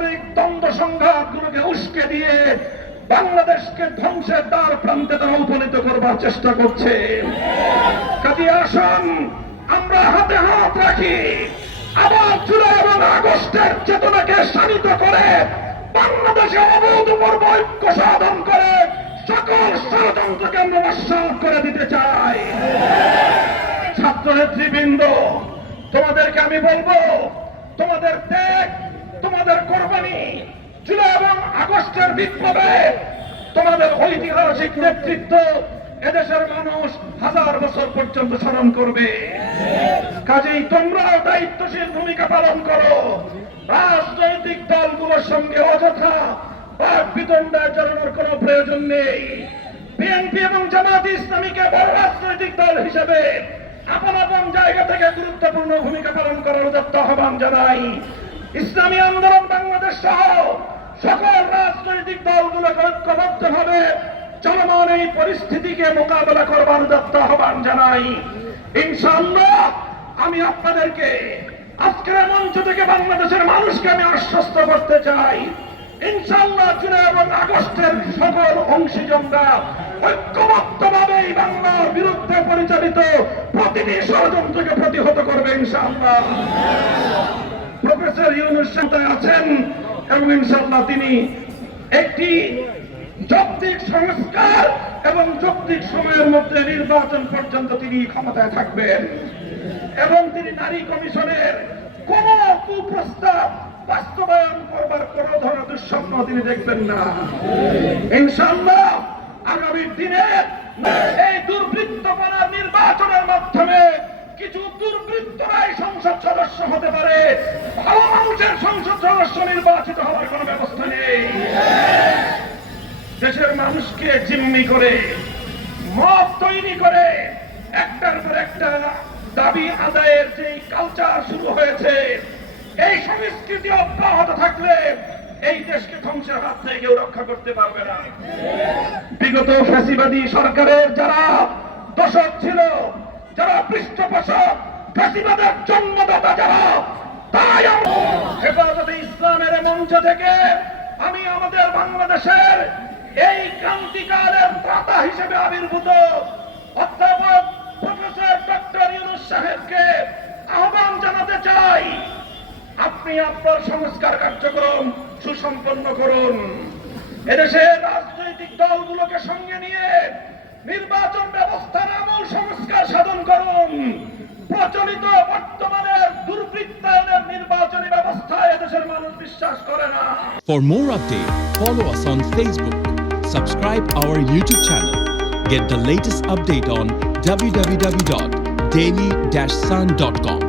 পারস্পরিক দ্বন্দ্ব সংঘাতগুলোকে উস্কে দিয়ে বাংলাদেশকে ধ্বংসের দ্বার প্রান্তে তারা উপনীত করবার চেষ্টা করছে। কাজে আসুন আমরা হাতে হাত রাখি, আবার জুলাই এবং আগস্টের চেতনাকে শানিত করে বাংলাদেশে অভূতপূর্ব ঐক্য সাধন করে সকল ষড়যন্ত্রকে আমরা নস্যাৎ করে দিতে চাই। ছাত্র নেতৃবৃন্দ, তোমাদেরকে আমি বলবো, তোমাদের ত্যাগ, তোমাদের কোরবানি, জুলাই এবং আগস্টের বিপ্লবে তোমাদের ঐতিহাসিক নেতৃত্ব এদেশের মানুষ হাজার বছর পর্যন্ত স্মরণ করবে। কাজেই তোমরাও দায়িত্বশীল ভূমিকা পালন করো। রাজনৈতিক দলগুলোর সঙ্গে অযথা বাক বিতণ্ডায় জড়ানোর কোনো প্রয়োজন নেই। বিএনপি এবং জামাত ইসলামীকে বড় রাজনৈতিক দল হিসেবে আপন আপন জায়গা থেকে গুরুত্বপূর্ণ ভূমিকা পালন করার উদাত্ত আহ্বান জানাই। ইসলামী আন্দোলন বাংলাদেশ সহ সকল রাজনৈতিক দলগুলোকে ঐক্যবদ্ধভাবে চলমান এই পরিস্থিতিকে মোকাবেলা করবার উদাত্ত আহ্বান জানাই। ইনশাআল্লাহ আমি আপনাদেরকে আজকের মঞ্চ থেকে বাংলাদেশের মানুষকে আমি আশ্বস্ত করতে চাই, ইনশাআল্লাহ জুলাই এবং আগস্টের সকল অংশীজনরা ঐক্যবদ্ধভাবে এই বাংলার বিরুদ্ধে পরিচালিত প্রতিটি ষড়যন্ত্রকে প্রতিহত করবে ইনশাআল্লাহ। প্রফেসর ইউনূস সাহেব আছেন এবং ইনশাআল্লাহ তিনি একটি যৌক্তিক সংস্কার এবং যৌক্তিক সময়ের মধ্যে নির্বাচন পর্যন্ত তিনি ক্ষমতায় থাকবেন এবং তিনি নারী কমিশনের কোন কুপ্রস্তাব বাস্তবায়ন করবার কোন ধরনের দুঃস্বপ্ন তিনি দেখবেন না। ইনশাআল্লাহ আগামী দিনে এই দুর্বৃত্তপনার নির্বাচনের মাধ্যমে কিছু দুর্বৃত্তরাই সংসদ সদস্য হতে পারে, ভালো মানুষের সংসদ সদস্য নির্বাচিত হওয়ার কোন ব্যবস্থা নেই। দেশের মানুষকে জিম্মি করে মত তৈরি করে একটার পর একটা দাবি আদায়ের যে কালচার শুরু হয়েছে, এই সংস্কৃতি অব্যাহত থাকলে এই দেশকে ধ্বংসের হাত থেকে কেউ রক্ষা করতে পারবে না। বিগত ফ্যাসিবাদী সরকারের যারা দোষক ছিল, যারা পৃষ্ঠপোষক, ফ্যাসিবাদের জন্মদাতা যারা, তাই হেফাজতে ইসলামের মঞ্চ থেকে আমি আমাদের বাংলাদেশের এই ক্রান্তিকালের ত্রাতা হিসেবে আবির্ভূত অধ্যাপক প্রফেসর ডক্টর ইউনূস সাহেবকে আহ্বান জানাতে চাই, আপনি আপনার সংস্কার কার্যক্রম সুসম্পন্ন করুন। এদেশের রাজনৈতিক দলগুলোকে সঙ্গে নিয়ে নির্বাচন ব্যবস্থার আমূল সংস্কার সাধন করুন। প্রচলিত বর্তমানের দুর্বৃত্তায়নের নির্বাচনী ব্যবস্থায় এদেশের মানুষ বিশ্বাস করে না। For more updates, follow us on Facebook, subscribe our YouTube channel, get the latest update on www.daily-sun.com.